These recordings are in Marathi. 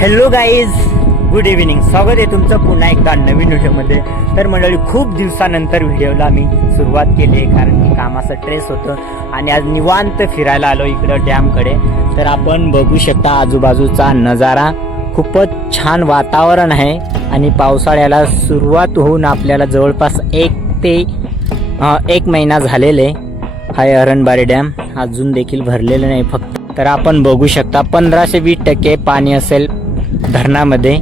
हॅलो गाईज गुड इव्हिनिंग स्वागत आहे तुमचं पुन्हा एकदा नवीन व्हिडिओमध्ये. तर मंडळी खूप दिवसानंतर व्हिडिओला मी सुरुवात केली आहे कारण की कामाचं ट्रेस होतं आणि आज निवांत फिरायला आलो इकडं डॅमकडे. तर आपण बघू शकता आजूबाजूचा नजारा. खूपच छान वातावरण आहे आणि पावसाळ्याला सुरुवात होऊन आपल्याला जवळपास एक ते एक महिना झालेले हाय अरणबारी डॅम. अजून देखील भरलेलं नाही फक्त. तर आपण बघू शकता पंधराशे वीस टक्के पाणी असेल धरणामध्ये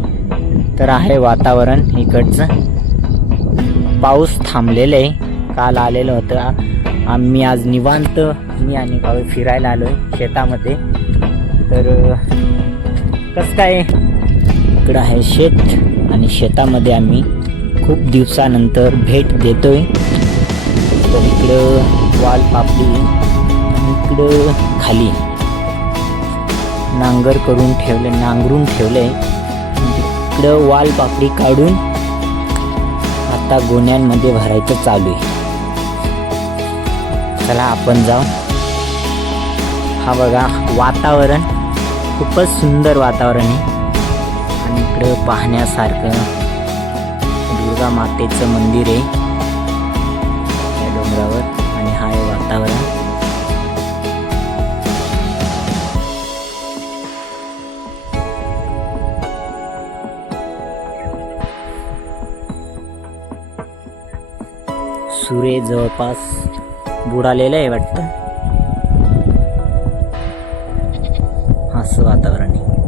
तर आहे वातावरण इकडचं. पाऊस थांबलेलं आहे. काल आलेलं होतं. आम्ही आज निवांत मी आणि काळू फिरायला आलो आहे शेतामध्ये. तर कसं काय? इकडं आहे शेत आणि शेतामध्ये आम्ही खूप दिवसानंतर भेट देतो आहे तर इकडं वाल पापडी आणि इकडं खाली. नांगर करून ठेवले नांगरून ठेवले. इकडं वाल पापडी काढून आता गोण्यांमध्ये भरायचं चालू आहे. चला आपण जाऊ. हा बघा वातावरण खूपच सुंदर वातावरण आहे. आणि इकडं पाहण्यासारखं दुर्गा मातेचं मंदिर आहे. या डोंगरावर. आणि हा आहे वातावरण. सूर्य जवळपास बुडालेलं आहे वाटतं. असं वातावरण आहे.